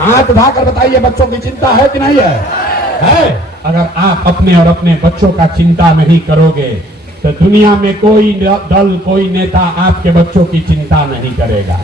हाथ उठाकर बताइए, बच्चों की चिंता है कि नहीं है? अगर आप अपने और अपने बच्चों का चिंता नहीं करोगे तो दुनिया में कोई दल, कोई नेता आपके बच्चों की चिंता नहीं करेगा।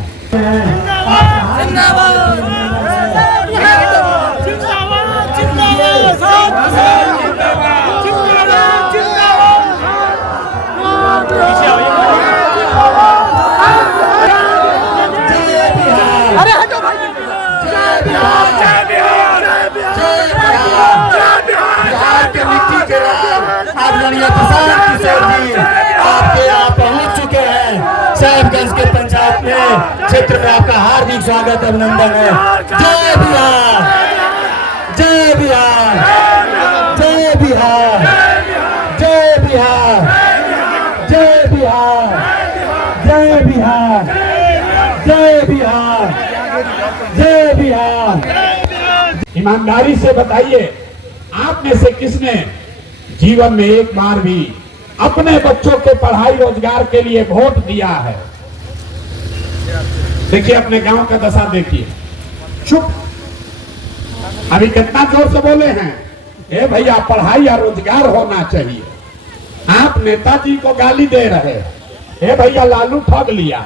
आदरणीय प्रशांत किशोर जी आपके यहाँ पहुँच चुके हैं। साहिबगंज के पंचायत में क्षेत्र में आपका हार्दिक स्वागत, अभिनंदन है। जय बिहार, जय बिहार, जय बिहार, जय बिहार, जय बिहार, जय बिहार, जय बिहार, जय बिहार। ईमानदारी से बताइए, आप में से किसने जीवन में एक बार भी अपने बच्चों के पढ़ाई रोजगार के लिए वोट दिया है? देखिए अपने गांव का दशा देखिए। चुप, अभी कितना जोर से बोले हैं, ए भैया पढ़ाई या रोजगार होना चाहिए। आप नेताजी को गाली दे रहे, ए भैया लालू ठग लिया,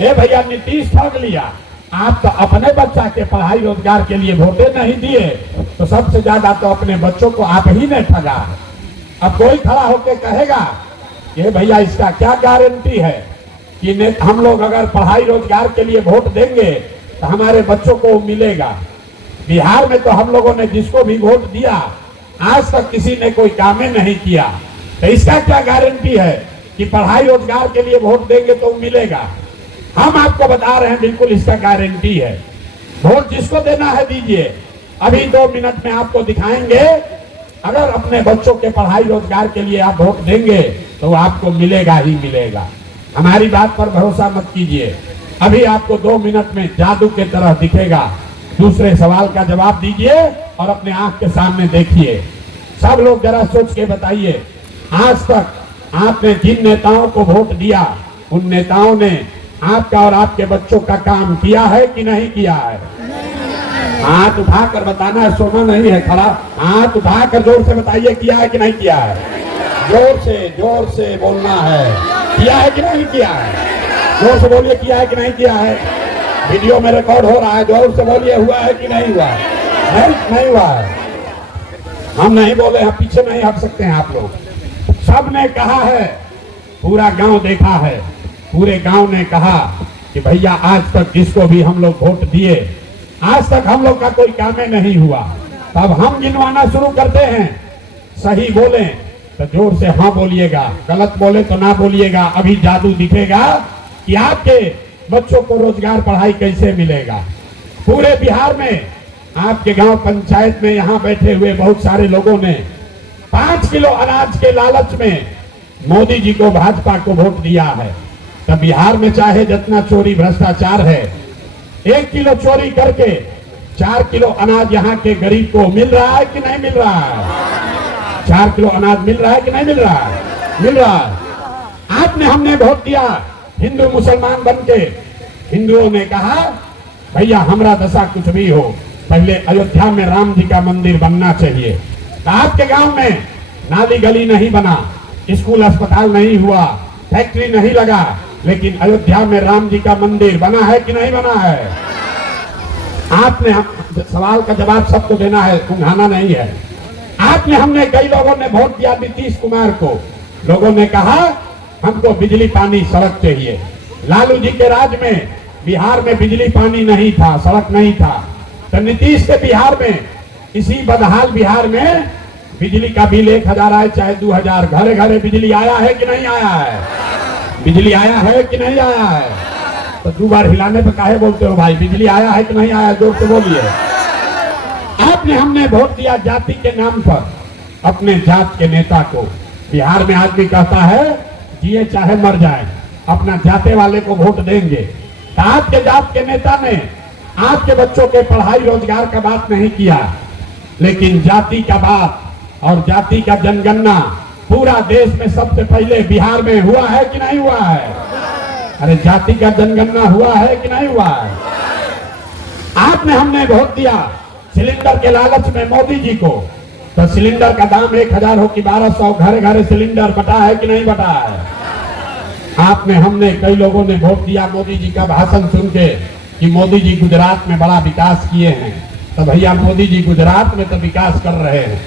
ए भैया नीतीश ठग लिया। आप तो अपने बच्चा के पढ़ाई रोजगार के लिए वोटे नहीं दिए, तो सबसे ज्यादा तो अपने बच्चों को आप ही ने ठगा है। अब कोई खड़ा होकर कहेगा ये भैया इसका क्या गारंटी है कि हम लोग अगर पढ़ाई रोजगार के लिए वोट देंगे तो हमारे बच्चों को मिलेगा। बिहार में तो हम लोगों ने जिसको भी वोट दिया आज तक किसी ने कोई काम नहीं किया, तो इसका क्या गारंटी है कि पढ़ाई रोजगार के लिए वोट देंगे तो मिलेगा? हम आपको बता रहे हैं बिल्कुल इसका गारंटी है। वोट जिसको देना है दीजिए, अभी 2 मिनट में आपको दिखाएंगे। अगर अपने बच्चों के पढ़ाई रोजगार के लिए आप वोट देंगे तो आपको मिलेगा ही मिलेगा। हमारी बात पर भरोसा मत कीजिए। अभी आपको 2 मिनट में जादू के तरह दिखेगा। दूसरे सवाल का जवाब दीजिए और अपने आंख के सामने देखिए। सब लोग जरा सोच के बताइए, आज तक आपने जिन नेताओं को वोट दिया उन नेताओं ने आपका और आपके बच्चों का काम किया है कि नहीं किया है? हाथ उठाकर बताना है, सोना नहीं है खड़ा। हाथ उठाकर जोर से बताइए, किया है कि नहीं किया है? जोर से बोलना है। किया है कि नहीं किया है? जोर से बोलिए, किया है कि नहीं किया है? वीडियो में रिकॉर्ड हो रहा है, जोर से बोलिए, हुआ है कि नहीं हुआ? नहीं हुआ है। हम नहीं बोले, हम पीछे नहीं हट सकते हैं आप लोग। सब ने कहा है, पूरा गांव देखा है, पूरे गांव ने कहा कि भैया आज तक जिसको भी हम लोग वोट दिए आज तक हम लोग का कोई काम नहीं हुआ। तब हम गिनवाना शुरू करते हैं। सही बोले तो जोर से हाँ बोलिएगा, गलत बोले तो ना बोलिएगा। अभी जादू दिखेगा कि आपके बच्चों को रोजगार पढ़ाई कैसे मिलेगा। पूरे बिहार में आपके गांव पंचायत में यहाँ बैठे हुए बहुत सारे लोगों ने 5 किलो अनाज के लालच में मोदी जी को, भाजपा को वोट दिया है। तब बिहार में चाहे जितना चोरी भ्रष्टाचार है, 1 किलो चोरी करके 4 किलो अनाज यहाँ के गरीब को मिल रहा है कि नहीं मिल रहा है? 4 किलो अनाज मिल रहा है कि नहीं मिल रहा है? मिल रहा है। आपने, हमने वोट दिया हिंदू मुसलमान बन के। हिंदुओं ने कहा भैया हमारा दशा कुछ भी हो, पहले अयोध्या में राम जी का मंदिर बनना चाहिए। तो आपके गांव में नाली गली नहीं बना, स्कूल अस्पताल नहीं हुआ, फैक्ट्री नहीं लगा, लेकिन अयोध्या में राम जी का मंदिर बना है कि नहीं बना है? आपने, सवाल का जवाब सबको देना है, उंघाना नहीं है। आपने, हमने, कई लोगों ने वोट दिया नीतीश कुमार को। लोगों ने कहा हमको बिजली पानी सड़क चाहिए। लालू जी के राज में बिहार में बिजली पानी नहीं था, सड़क नहीं था। तो नीतीश के बिहार में, इसी बदहाल बिहार में बिजली का बिल 1000 आए चाहे 2000, घरे घरे बिजली आया है कि नहीं आया है? बिजली आया है कि नहीं आया है? तो 2 बार हिलाने पे काहे बोलते हो भाई? बिजली आया है कि नहीं आया? जोर से बोलिए। आपने, हमने वोट दिया जाति के नाम पर अपने जात के नेता को। बिहार में आदमी कहता है जिए चाहे मर जाए, अपना जाते वाले को वोट देंगे। तो आपके जात के नेता ने आपके बच्चों के पढ़ाई रोजगार का बात नहीं किया, लेकिन जाति का बात और जाति का जनगणना पूरा देश में सबसे पहले बिहार में हुआ है कि नहीं हुआ है? अरे जाति का जनगणना हुआ है कि नहीं हुआ है? आप आपने हमने वोट दिया सिलेंडर के लालच में मोदी जी को, तो सिलेंडर का दाम 1000 हो कि 1200, घरे घरे सिलेंडर बटा है कि नहीं बटा है? आपने हमने कई लोगों ने वोट दिया मोदी जी का भाषण सुन के कि मोदी जी गुजरात में बड़ा विकास किए हैं। तो भैया मोदी जी गुजरात में तो विकास कर रहे हैं,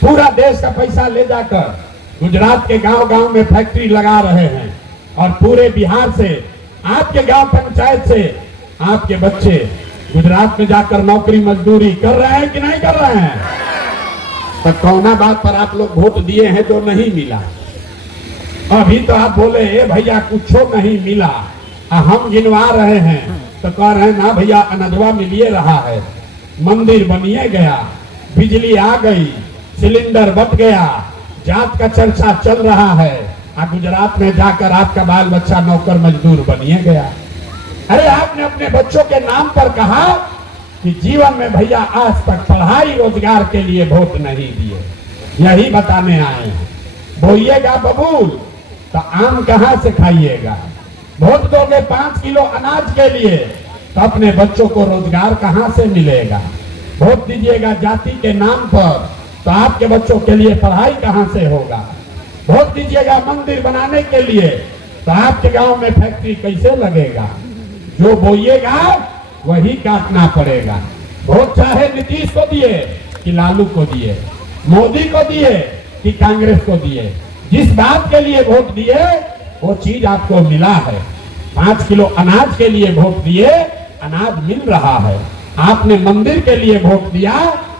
पूरा देश का पैसा ले जाकर गुजरात के गांव गांव में फैक्ट्री लगा रहे हैं, और पूरे बिहार से आपके गांव पंचायत से आपके बच्चे गुजरात में जाकर नौकरी मजदूरी कर रहे हैं कि नहीं कर रहे हैं? तो कौना बात पर आप लोग वोट दिए हैं जो नहीं मिला? अभी तो आप बोले ए भैया कुछ नहीं मिला, हम गिनवा रहे हैं तो कह रहे हैं ना भैया अनजवा मिलिए रहा है, मंदिर बनिए गया, बिजली आ गई, सिलेंडर बट गया, जात का चर्चा चल रहा है, गुजरात में जाकर आपका बाल बच्चा नौकर मजदूर बनिए गया। अरे आपने अपने बच्चों के नाम पर कहा कि जीवन में भैया आज तक पढ़ाई रोजगार के लिए वोट नहीं दिए, यही बताने आए हैं। बोइएगा बबूल तो आम कहाँ से खाइएगा? वोट दोगे 5 किलो अनाज के लिए तो अपने बच्चों को रोजगार कहाँ से मिलेगा? वोट दीजिएगा जाति के नाम पर तो आपके बच्चों के लिए पढ़ाई कहाँ से होगा? वोट दीजिएगा मंदिर बनाने के लिए तो आपके गांव में फैक्ट्री कैसे लगेगा? जो बोइएगा वही काटना पड़ेगा। वोट चाहे नीतीश को दिए कि लालू को दिए, मोदी को दिए कि कांग्रेस को दिए, जिस बात के लिए वोट दिए वो चीज आपको मिला है। 5 किलो अनाज के लिए वोट दिए, अनाज मिल रहा है। आपने मंदिर के लिए वोट दिया,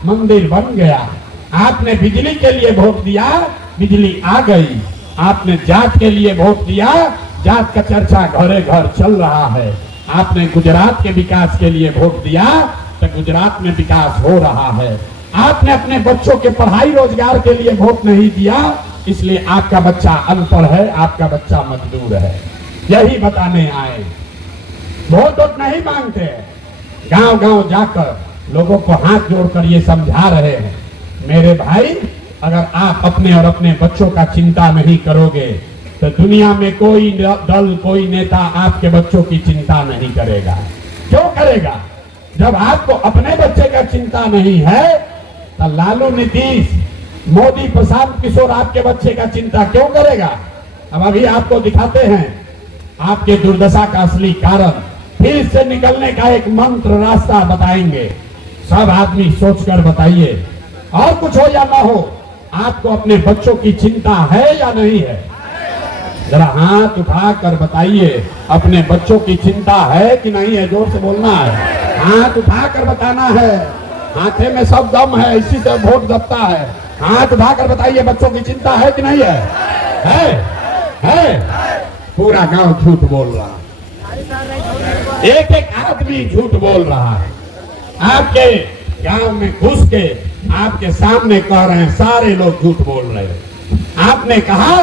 मंदिर बन गया। आपने बिजली के लिए वोट दिया, बिजली आ गई। आपने जात के लिए वोट दिया, जात का चर्चा घरे घर चल रहा है। आपने गुजरात के विकास के लिए वोट दिया तो गुजरात में विकास हो रहा है। आपने अपने बच्चों के पढ़ाई रोजगार के लिए वोट नहीं दिया, इसलिए आपका बच्चा अनपढ़ है, आपका बच्चा मजदूर है। यही बताने आए। वोट नहीं मांगते, गांव गांव जाकर लोगों को हाथ जोड़कर ये समझा रहे हैं, मेरे भाई अगर आप अपने और अपने बच्चों का चिंता नहीं करोगे तो दुनिया में कोई दल कोई नेता आपके बच्चों की चिंता नहीं करेगा। क्यों करेगा? जब आपको अपने बच्चे का चिंता नहीं है तो लालू नीतीश मोदी प्रशांत किशोर आपके बच्चे का चिंता क्यों करेगा? अब अभी आपको दिखाते हैं आपके दुर्दशा का असली कारण। फिर इससे निकलने का एक मंत्र रास्ता बताएंगे। सब आदमी सोचकर बताइए, और कुछ हो या ना हो, आपको अपने बच्चों की चिंता है या नहीं है? जरा हाथ उठाकर बताइए, अपने बच्चों की चिंता है कि नहीं है? जोर से बोलना है, हाथ उठाकर बताना है। हाथे में सब दम है, इसी से वोट दबता है। हाथ उठाकर बताइए, बच्चों की चिंता है कि नहीं है? है? पूरा गांव झूठ बोल रहा है, एक एक आदमी झूठ बोल रहा है। आपके गांव में घुस के आपके सामने कह रहे हैं, सारे लोग झूठ बोल रहे हैं। आपने कहा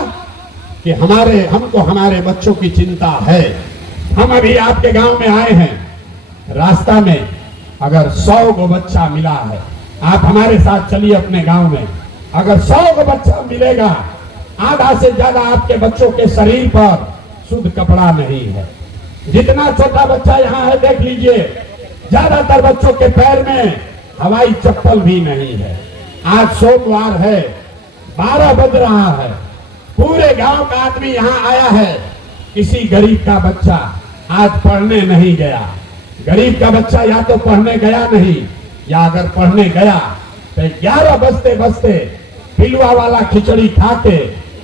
कि हमको हमारे बच्चों की चिंता है। हम अभी आपके गांव में आए हैं, रास्ता में अगर 100 गो बच्चा मिला है, आप हमारे साथ चलिए अपने गांव में। अगर 100 गो बच्चा मिलेगा, आधा से ज्यादा आपके बच्चों के शरीर पर शुद्ध कपड़ा नहीं है। जितना छोटा बच्चा यहाँ है देख लीजिए, ज्यादातर बच्चों के पैर में हवाई चप्पल भी नहीं है। आज सोमवार है, 12 बज रहा है, पूरे गांव का आदमी यहाँ आया है। किसी गरीब का बच्चा आज पढ़ने नहीं गया। गरीब का बच्चा या तो पढ़ने गया नहीं, या अगर पढ़ने गया तो 11 बजते बजते पिलुआ वाला खिचड़ी खा के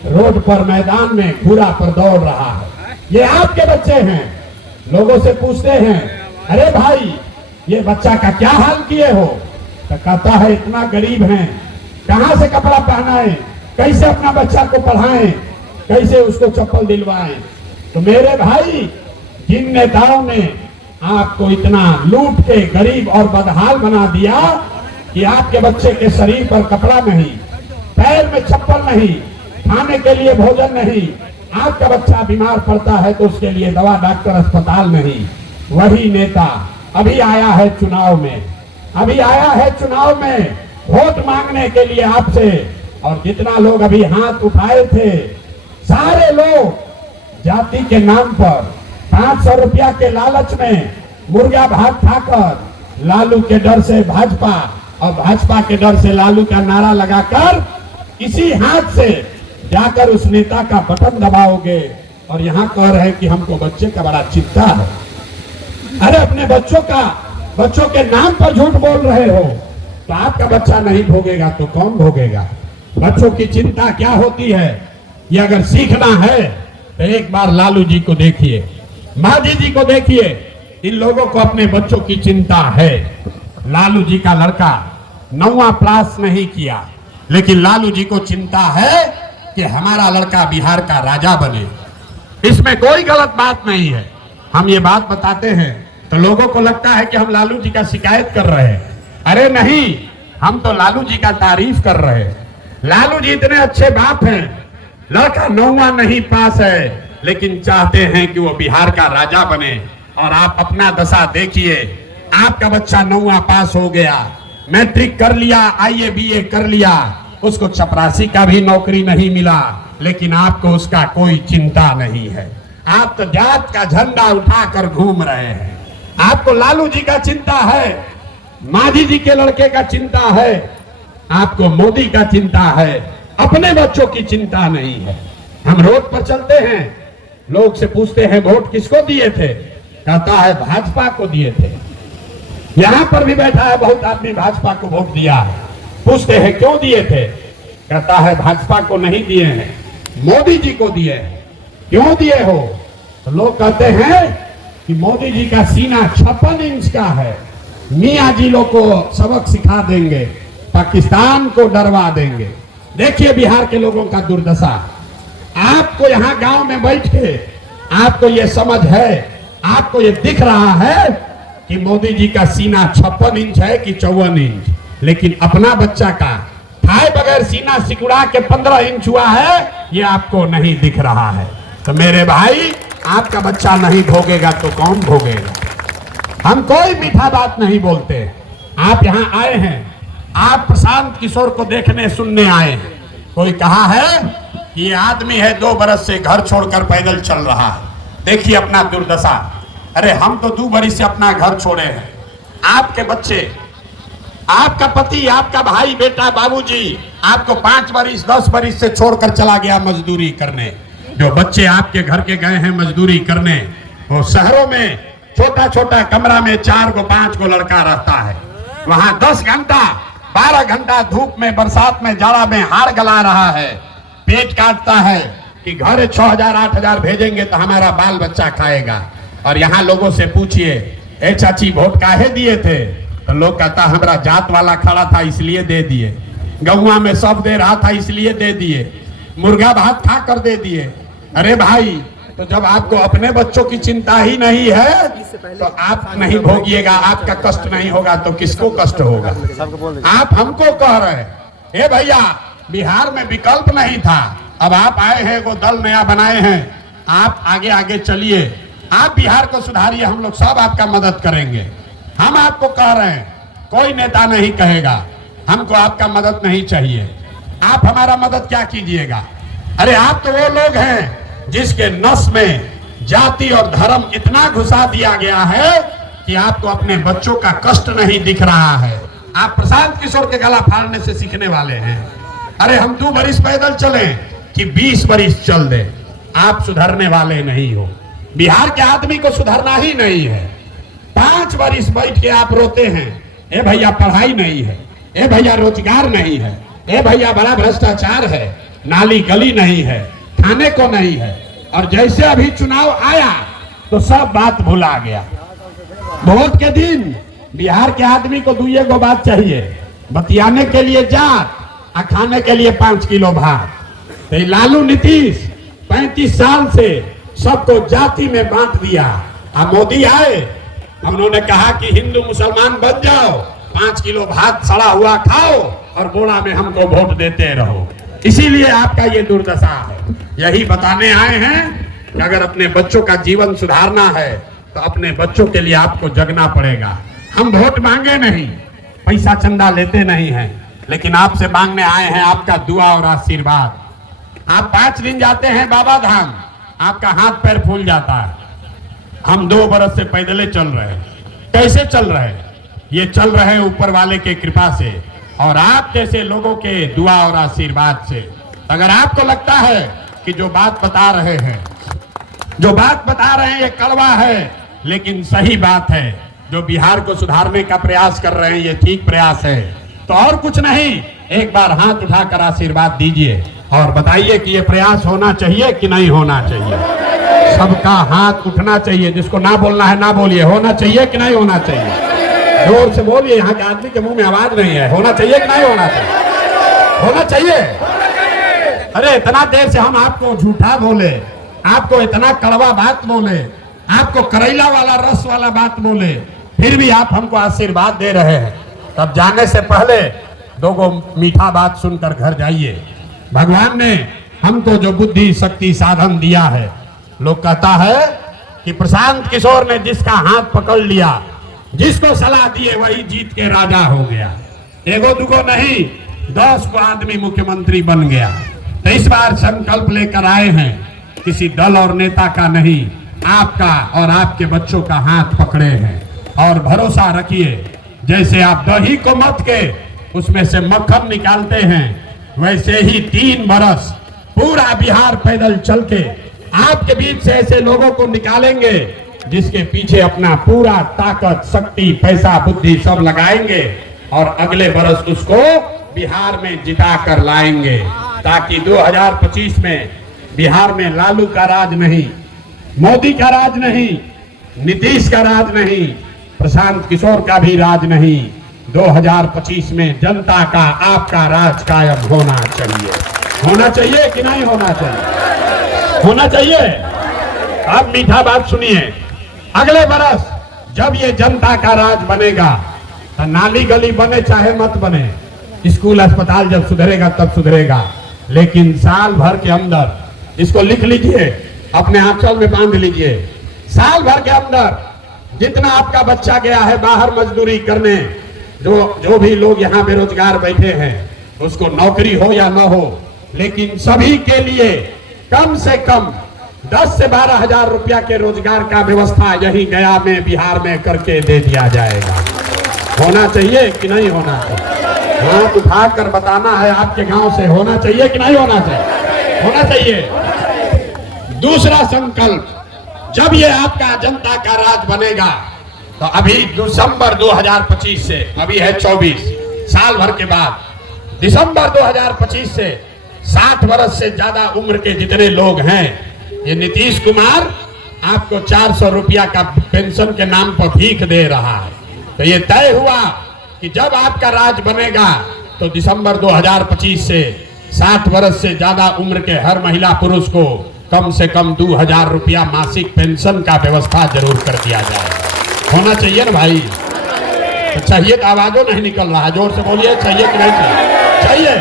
रोड पर मैदान में घूरा पर दौड़ रहा है। ये आपके बच्चे हैं। लोगों से पूछते हैं, अरे भाई ये बच्चा का क्या हाल किए हो? तो कहता है इतना गरीब हैं, कहां से कपड़ा पहनाएं, कैसे अपना बच्चा को पढ़ाएं, कैसे उसको चप्पल दिलवाएं। तो मेरे भाई, जिन नेताओं ने आपको इतना लूट के गरीब और बदहाल बना दिया कि आपके बच्चे के शरीर पर कपड़ा नहीं, पैर में चप्पल नहीं, खाने के लिए भोजन नहीं, आपका बच्चा बीमार पड़ता है तो उसके लिए दवा डॉक्टर अस्पताल नहीं, वही नेता अभी आया है चुनाव में, वोट मांगने के लिए आपसे। और जितना लोग अभी हाथ उठाए थे, सारे लोग जाति के नाम पर 500 रुपया के लालच में मुर्गा भात खाकर लालू के डर से भाजपा और भाजपा के डर से लालू का नारा लगाकर इसी हाथ से जाकर उस नेता का बटन दबाओगे और यहाँ कह रहे हैं कि हमको बच्चे का बड़ा चिंता है। अरे अपने बच्चों के नाम पर झूठ बोल रहे हो तो आपका बच्चा नहीं भोगेगा तो कौन भोगेगा? बच्चों की चिंता क्या होती है ये अगर सीखना है तो एक बार लालू जी को देखिए, मांझी जी को देखिए, इन लोगों को अपने बच्चों की चिंता है। लालू जी का लड़का 9वां पास नहीं किया लेकिन लालू जी को चिंता है कि हमारा लड़का बिहार का राजा बने। इसमें कोई गलत बात नहीं है। हम ये बात बताते हैं तो लोगों को लगता है कि हम लालू जी का शिकायत कर रहे हैं। अरे नहीं, हम तो लालू जी का तारीफ कर रहे हैं। लालू जी इतने अच्छे बाप हैं, लड़का 9वां नहीं पास है लेकिन चाहते हैं कि वो बिहार का राजा बने। और आप अपना दशा देखिए, आपका बच्चा 9वां पास हो गया, मैट्रिक कर लिया, IAA BA कर लिया, उसको चपरासी का भी नौकरी नहीं मिला लेकिन आपको उसका कोई चिंता नहीं है। आप तो जात का झंडा उठाकर घूम रहे हैं। आपको लालू जी का चिंता है, मांझी जी के लड़के का चिंता है, आपको मोदी का चिंता है, अपने बच्चों की चिंता नहीं है। हम रोड पर चलते हैं, लोग से पूछते हैं वोट किसको दिए थे, कहता है भाजपा को दिए थे। यहां पर भी बैठा है बहुत आदमी भाजपा को वोट दिया है। पूछते हैं क्यों दिए थे, कहता है भाजपा को नहीं दिए हैं, मोदी जी को दिए हैं। क्यों दिए हो? तो लोग कहते हैं कि मोदी जी का सीना 56 इंच का है, मियाँ जी लोग को सबक सिखा देंगे, पाकिस्तान को डरवा देंगे। देखिए बिहार के लोगों का दुर्दशा। आपको यहाँ गांव में बैठ के आपको ये समझ है, आपको ये दिख रहा है कि मोदी जी का सीना 56 इंच है कि 54 इंच, लेकिन अपना बच्चा का खाए बगैर सीना सिकुड़ा के 15 इंच हुआ है, ये आपको नहीं दिख रहा है। तो मेरे भाई, आपका बच्चा नहीं भोगेगा तो कौन भोगेगा? हम कोई मीठा बात नहीं बोलते। आप यहाँ आए हैं, आप प्रशांत किशोर को देखने सुनने आए हैं। कोई कहा है कि ये आदमी है 2 बरस से घर छोड़कर पैदल चल रहा है, देखिए अपना दुर्दशा। अरे हम तो 2 बरस से अपना घर छोड़े हैं। आपके बच्चे, आपका पति, आपका भाई बेटा, बाबूजी आपको 5 बरस 10 बरस से छोड़कर चला गया मजदूरी करने। जो बच्चे आपके घर के गए हैं मजदूरी करने, वो शहरों में छोटा छोटा कमरा में 4 को 5 को लड़का रहता है, वहां 10 घंटा 12 घंटा धूप में, बरसात में, जाड़ा में हाड़ गला रहा है, पेट काटता है कि घर 6000 8000 भेजेंगे तो हमारा बाल बच्चा खाएगा। और यहाँ लोगों से पूछिए, ए चाची वोट काहे दिए थे, तो लोग कहता हमारा जात वाला खड़ा था इसलिए दे दिए, गौवा में सब दे रहा था इसलिए दे दिए, मुर्गा भात खा कर दे दिए। अरे भाई, तो जब आपको अपने बच्चों की चिंता ही नहीं है तो आप नहीं भोगिएगा, आपका कष्ट नहीं होगा तो किसको कष्ट होगा? आप हमको कह रहे हैं, हे भैया बिहार में विकल्प नहीं था, अब आप आए हैं, वो दल नया बनाए हैं, आप आगे आगे चलिए, आप बिहार को सुधारिए, हम लोग सब आपका मदद करेंगे। हम आपको कह रहे हैं, कोई नेता नहीं कहेगा हमको आपका मदद नहीं चाहिए, आप हमारा मदद क्या कीजिएगा? अरे आप तो वो लोग हैं जिसके नस में जाति और धर्म इतना घुसा दिया गया है कि आपको अपने बच्चों का कष्ट नहीं दिख रहा है। आप प्रशांत किशोर के गला फाड़ने से सीखने वाले हैं। अरे हम 2 बरस पैदल चले कि 20 बरस चल दे, आप सुधरने वाले नहीं हो। बिहार के आदमी को सुधरना ही नहीं है। 5 बरस बैठ के आप रोते हैं, ए भैया पढ़ाई नहीं है, ए भैया रोजगार नहीं है, ए भैया बड़ा भ्रष्टाचार है, नाली गली नहीं है, खाने को नहीं है। और जैसे अभी चुनाव आया तो सब बात भुला गया। वोट के दिन बिहार के आदमी को 2 गो बात चाहिए, बतियाने के लिए जात और खाने के लिए 5 किलो भात। तो लालू नीतीश 35 साल से सबको जाति में बांट दिया। अब मोदी आए, उन्होंने कहा कि हिंदू मुसलमान बन जाओ, 5 किलो भात सड़ा हुआ खाओ और बोरा में हमको वोट देते रहो। इसीलिए आपका ये दुर्दशा है। यही बताने आए हैं कि अगर अपने बच्चों का जीवन सुधारना है तो अपने बच्चों के लिए आपको जगना पड़ेगा। हम वोट मांगे नहीं, पैसा चंदा लेते नहीं हैं, लेकिन आपसे मांगने आए हैं आपका दुआ और आशीर्वाद। आप 5 दिन जाते हैं बाबा धाम, आपका हाथ पैर फूल जाता है। हम 2 बरस से पैदले चल रहे हैं। कैसे चल रहे हैं? ये चल रहे हैं ऊपर वाले के कृपा से और आप जैसे लोगों के दुआ और आशीर्वाद से। अगर आपको लगता है कि जो बात बता रहे हैं ये कड़वा है, लेकिन सही बात है, जो बिहार को सुधारने का प्रयास कर रहे हैं ये ठीक प्रयास है, तो और कुछ नहीं, एक बार हाथ उठाकर आशीर्वाद दीजिए और बताइए कि ये प्रयास होना चाहिए कि नहीं होना चाहिए। सबका हाथ उठना चाहिए, जिसको ना बोलना है ना बोलिए, होना चाहिए कि नहीं होना चाहिए, जोर से बोलिए, यहाँ के आदमी के मुंह में आवाज नहीं है, होना चाहिए कि नहीं होना चाहिए, होना चाहिए। अरे इतना देर से हम आपको झूठा बोले, आपको इतना कड़वा बात बोले, आपको करेला वाला रस वाला बात बोले, फिर भी आप हमको आशीर्वाद दे रहे हैं। तब जाने से पहले दो गो मीठा बात सुनकर घर जाइए। भगवान ने हमको जो बुद्धि शक्ति साधन दिया है, लोग कहता है कि प्रशांत किशोर ने जिसका हाथ पकड़ लिया, जिसको सलाह दिए वही जीत के राजा हो गया। एगो दुगो नहीं, 10 को आदमी मुख्यमंत्री बन गया। तो इस बार संकल्प लेकर आए हैं, किसी दल और नेता का नहीं, आपका और आपके बच्चों का हाथ पकड़े हैं। और भरोसा रखिए, जैसे आप दही को मथ के उसमें से मक्खन निकालते हैं, वैसे ही 3 बरस पूरा बिहार पैदल चल के आपके बीच से ऐसे लोगों को निकालेंगे जिसके पीछे अपना पूरा ताकत, शक्ति, पैसा, बुद्धि सब लगाएंगे और अगले बरस उसको बिहार में जिता कर लाएंगे, ताकि 2025 में बिहार में लालू का राज नहीं, मोदी का राज नहीं, नीतीश का राज नहीं, प्रशांत किशोर का भी राज नहीं, 2025 में जनता का, आपका राज कायम होना चाहिए। होना चाहिए कि नहीं होना चाहिए? होना चाहिए। अब मीठा बात सुनिए, अगले बरस जब ये जनता का राज बनेगा, तो नाली गली बने चाहे मत बने, स्कूल अस्पताल जब सुधरेगा तब सुधरेगा, लेकिन साल भर के अंदर, इसको लिख लीजिए, अपने आंचल में बांध लीजिए, साल भर के अंदर जितना आपका बच्चा गया है बाहर मजदूरी करने, जो भी लोग यहाँ बेरोजगार बैठे हैं, उसको नौकरी हो या न हो, लेकिन सभी के लिए कम से कम 10 से 12 हजार रुपया के रोजगार का व्यवस्था यही गया में, बिहार में करके दे दिया जाएगा। होना चाहिए कि नहीं होना चाहिए? हाथ उठाकर बताना है आपके गांव से, होना चाहिए कि नहीं होना चाहिए? होना चाहिए। दूसरा संकल्प, जब ये आपका जनता का राज बनेगा, तो अभी दिसंबर 2025 से, अभी है 24, साल भर के बाद दिसंबर 2025 से 60 वर्ष से ज्यादा उम्र के जितने लोग हैं, ये नीतीश कुमार आपको 400 रुपया का पेंशन के नाम पर भीख दे रहा है। तो ये तय हुआ कि जब आपका राज बनेगा तो दिसंबर 2025 से 60 वर्ष से ज्यादा उम्र के हर महिला पुरुष को कम से कम 2000 रुपया मासिक पेंशन का व्यवस्था जरूर कर दिया जाए। होना चाहिए ना भाई? तो चाहिए तो आवाजों नहीं निकल रहा, जोर से बोलिए, चाहिए कि नहीं चाहिए? चाहिए।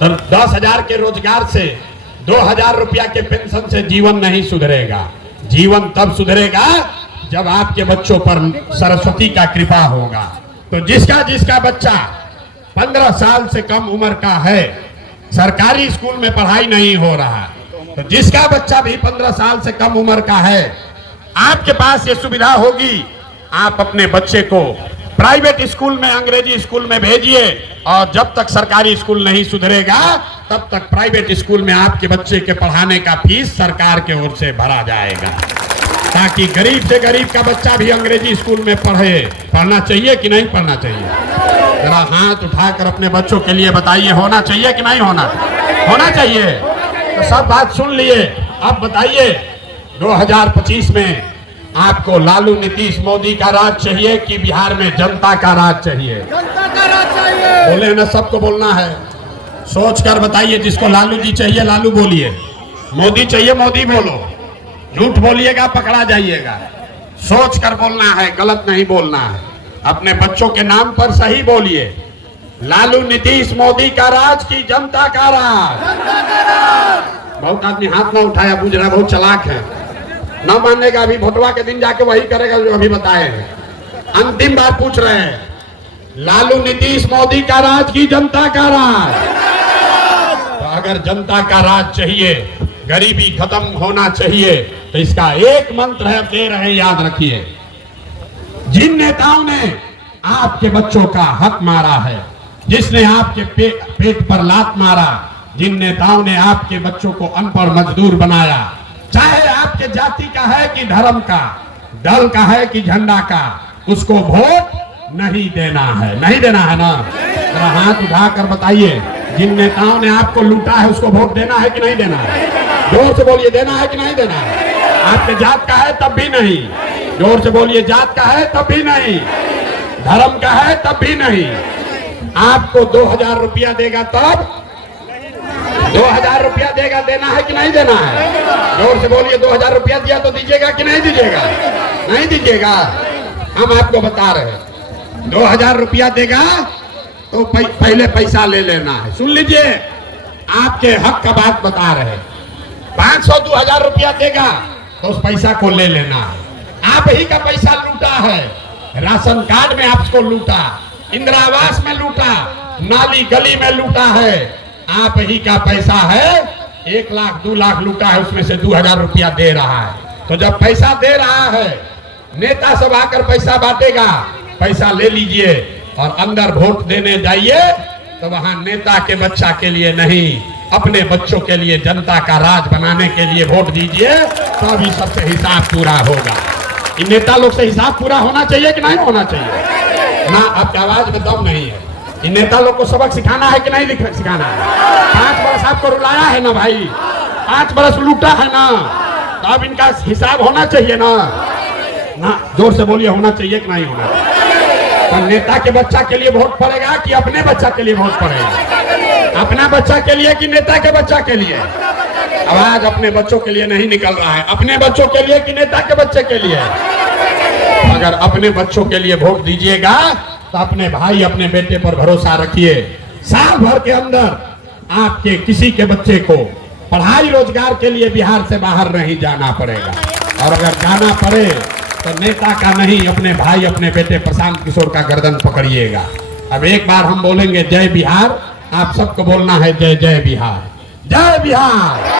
तो 10,000 के रोजगार से 2000 रुपया के पेंशन से जीवन नहीं सुधरेगा। जीवन तब सुधरेगा जब आपके बच्चों पर सरस्वती का कृपा होगा। तो जिसका बच्चा 15 साल से कम उम्र का है, सरकारी स्कूल में पढ़ाई नहीं हो रहा, तो जिसका बच्चा भी 15 साल से कम उम्र का है, आपके पास ये सुविधा होगी, आप अपने बच्चे को प्राइवेट स्कूल में, अंग्रेजी स्कूल में भेजिए, और जब तक सरकारी स्कूल नहीं सुधरेगा तब तक प्राइवेट स्कूल में आपके बच्चे के पढ़ाने का फीस सरकार के ओर से भरा जाएगा, ताकि गरीब से गरीब का बच्चा भी अंग्रेजी स्कूल में पढ़े। पढ़ना चाहिए कि नहीं पढ़ना चाहिए? जरा हाथ उठाकर अपने बच्चों के लिए बताइए, होना चाहिए कि नहीं होना? होना चाहिए। तो सब बात सुन लिए, अब बताइए 2025 में आपको लालू, नीतीश, मोदी का राज चाहिए कि बिहार में जनता का राज चाहिए? जनता का राज चाहिए। बोले ना, सबको बोलना है, सोच कर बताइए। जिसको लालू जी चाहिए लालू बोलिए, मोदी चाहिए मोदी बोलो, झूठ बोलिएगा पकड़ा जाइएगा। सोच कर बोलना है, गलत नहीं बोलना है। अपने बच्चों के नाम पर सही बोलिए, लालू, नीतीश, मोदी का राज की जनता का राज? जनता का राज। बहुत आदमी हाथ ना उठाया, बुझ रहा बहुत चालाक है, न मानेगा। अभी भोटवा के दिन जाके वही करेगा जो अभी बताए हैं। अंतिम बार पूछ रहे हैं, लालू, नीतीश, मोदी का राज की जनता का राज? तो अगर जनता का राज चाहिए, गरीबी खत्म होना चाहिए, तो इसका एक मंत्र है, दे रहे हैं, याद रखिए। जिन नेताओं ने आपके बच्चों का हक मारा है, जिसने आपके पेट पर लात मारा, जिन नेताओं ने आपके बच्चों को अनपढ़ मजदूर बनाया, चाहे आपके जाति का है कि धर्म का, दल का है कि झंडा का, उसको वोट नहीं देना है। नहीं देना है ना? जरा हाथ उठाकर बताइए, जिन नेताओं ने आपको लूटा है उसको वोट देना है कि नहीं देना है? जोर से बोलिए, देना है कि नहीं देना है? आपके जात का है तब भी नहीं। जोर से बोलिए, जात का है तब भी नहीं, धर्म का है तब भी नहीं। आपको 2000 रुपया देगा तब 2000 रुपया देगा, देना है कि नहीं देना है? जोर से बोलिए, 2000 रुपया दिया तो दीजिएगा कि नहीं दीजिएगा? नहीं दीजिएगा। हम आपको बता रहे हैं, 2000 रुपया देगा तो पहले पैसा ले लेना है। सुन लीजिए, आपके हक का बात बता रहे हैं। 500 2000 रुपया देगा तो उस पैसा को ले लेना है। आप ही का पैसा लूटा है, राशन कार्ड में आपको लूटा, इंदिरा आवास में लूटा, नाली गली में लूटा है, आप ही का पैसा है। 1 लाख 2 लाख लूटा है, उसमें से 2000 रुपया दे रहा है। तो जब पैसा दे रहा है, नेता सब आकर पैसा बांटेगा, पैसा ले लीजिए और अंदर वोट देने जाइए तो वहां नेता के बच्चा के लिए नहीं, अपने बच्चों के लिए, जनता का राज बनाने के लिए वोट दीजिए, तभी सबसे हिसाब पूरा होगा। इन नेता लोग से हिसाब पूरा होना चाहिए कि नहीं होना चाहिए? ना, आपकी आवाज में दम नहीं है। इन नेता लोग को सबक सिखाना है कि नहीं सिखाना है? 5 बरस आपको रुलाया है ना भाई, 5 बरस लूटा है ना, तो अब इनका हिसाब होना चाहिए ना? ना, जोर से बोलिए, होना चाहिए कि नहीं होना? तो नेता के बच्चा के लिए वोट पड़ेगा कि अपने बच्चा के लिए वोट पड़ेगा? अपना बच्चा के लिए कि नेता के बच्चा के लिए? आवाज अपने बच्चों के लिए नहीं निकल रहा है। अपने बच्चों के लिए कि नेता के बच्चे के लिए? अगर अपने बच्चों के लिए वोट दीजिएगा तो अपने भाई, अपने बेटे पर भरोसा रखिए। साल भर के अंदर आपके किसी के बच्चे को पढ़ाई रोजगार के लिए बिहार से बाहर नहीं जाना पड़ेगा। और अगर जाना पड़े तो नेता का नहीं, अपने भाई, अपने बेटे प्रशांत किशोर का गर्दन पकड़िएगा। अब एक बार हम बोलेंगे जय बिहार, आप सबको बोलना है जय जय बिहार, जय बिहार।